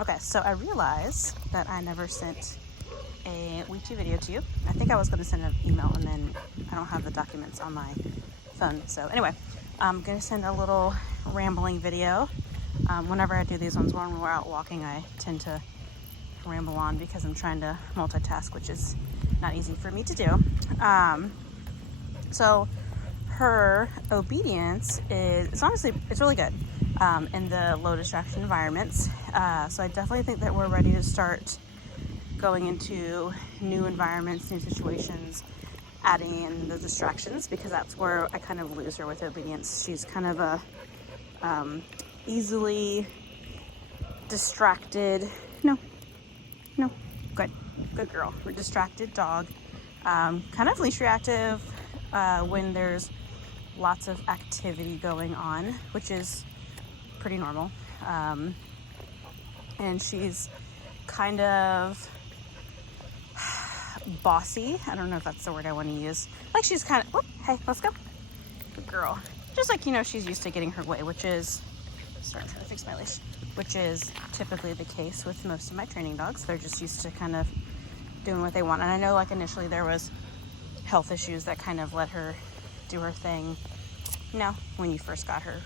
Okay, so I realized that I never sent a wk2 video to you. I think I was going to send an email and then I don't have the documents on my phone. So anyway, I'm going to send a little rambling video. Whenever I do these ones when we're out walking, I tend to ramble on because I'm trying to multitask, which is not easy for me to do. So her obedience it's really good in the low distraction environments. So I definitely think that we're ready to start going into new environments, new situations, adding in the distractions, because that's where I kind of lose her with obedience. She's kind of a easily distracted. No, good girl. We're distracted dog. Kind of leash reactive when there's lots of activity going on, which is pretty normal. And she's kind of bossy. I don't know if that's the word I want to use. Like she's kind of, hey, let's go. Good girl. Just like, she's used to getting her way, which is, sorry, I'm trying to fix my leash, which is typically the case with most of my training dogs. They're just used to kind of doing what they want. And I know like initially there was health issues that kind of let her do her thing, when you first got her,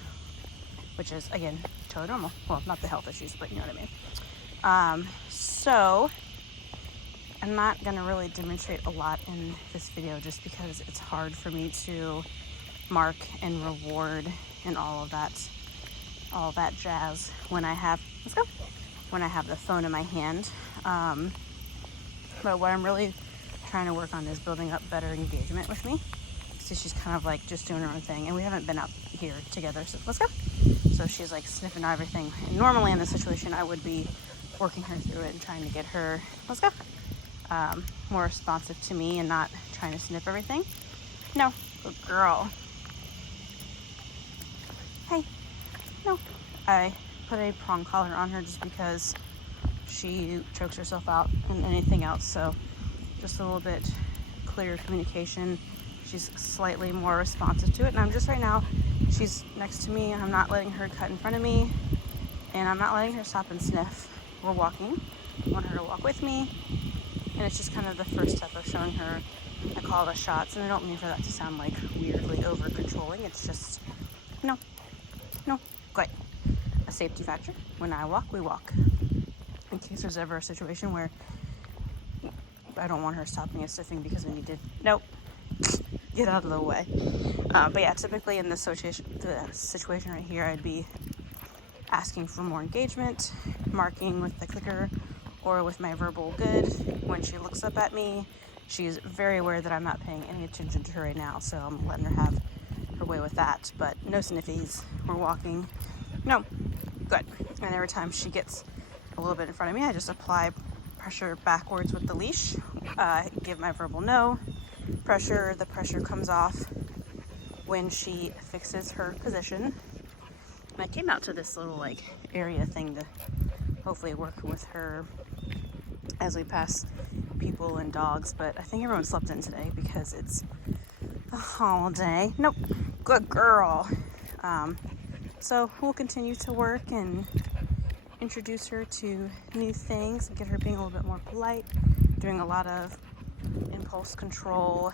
which is, again, totally normal. Well, not the health issues, but you know what I mean. So I'm not going to really demonstrate a lot in this video just because it's hard for me to mark and reward and all of that jazz when I have, when I have the phone in my hand. But what I'm really trying to work on is building up better engagement with me. So she's kind of like just doing her own thing, and we haven't been out here together, so let's go. So she's like sniffing everything. And normally in this situation, I would be working her through it and trying to get her, more responsive to me and not trying to sniff everything. No, good girl. Hey, no. I put a prong collar on her just because she chokes herself out and anything else. So just a little bit clearer communication. She's slightly more responsive to it. And I'm just right now, she's next to me. I'm not letting her cut in front of me, and I'm not letting her stop and sniff. We're walking. I want her to walk with me. And it's just kind of the first step of showing her, I call it shots, and I don't mean for that to sound like weirdly over controlling. It's just, no, good. A safety factor. When I walk, we walk. In case there's ever a situation where I don't want her stopping and sniffing because we need to, nope, get out of the way. But yeah, typically in this situation right here, I'd be asking for more engagement, marking with the clicker or with my verbal good. When she looks up at me, she's very aware that I'm not paying any attention to her right now, so I'm letting her have her way with that. But no sniffies. We're walking. No, good. And every time she gets a little bit in front of me, I just apply pressure backwards with the leash. Give my verbal no. Pressure, the pressure comes off when she fixes her position. And I came out to this little area thing to hopefully work with her as we pass people and dogs, but I think everyone slept in today because it's a holiday. Nope, good girl. So we'll continue to work and introduce her to new things and get her being a little bit more polite, doing a lot of impulse control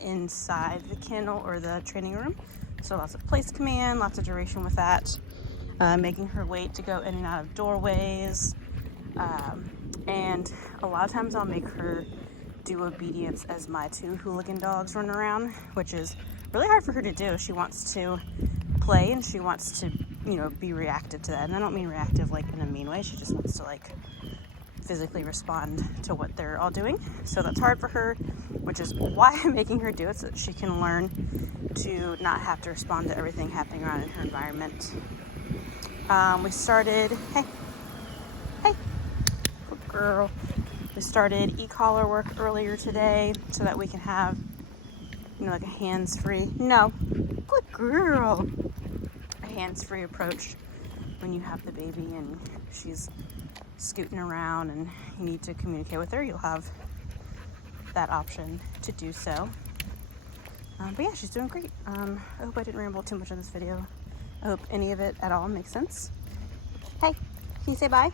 inside the kennel or the training room. So lots of place command, lots of duration with that, making her wait to go in and out of doorways. And a lot of times I'll make her do obedience as my two hooligan dogs run around, which is really hard for her to do. She wants to play and she wants to, be reactive to that. And I don't mean reactive in a mean way. She just wants to physically respond to what they're all doing. So that's hard for her, which is why I'm making her do it, so that she can learn to not have to respond to everything happening around in her environment. We started, hey, good girl. We started e-collar work earlier today so that we can have, a hands-free, no, good girl, a hands-free approach when you have the baby and she's scooting around and you need to communicate with her. You'll have that option to do so. But yeah, she's doing great. I hope I didn't ramble too much in this video. I hope any of it at all makes sense. Hey, can you say bye?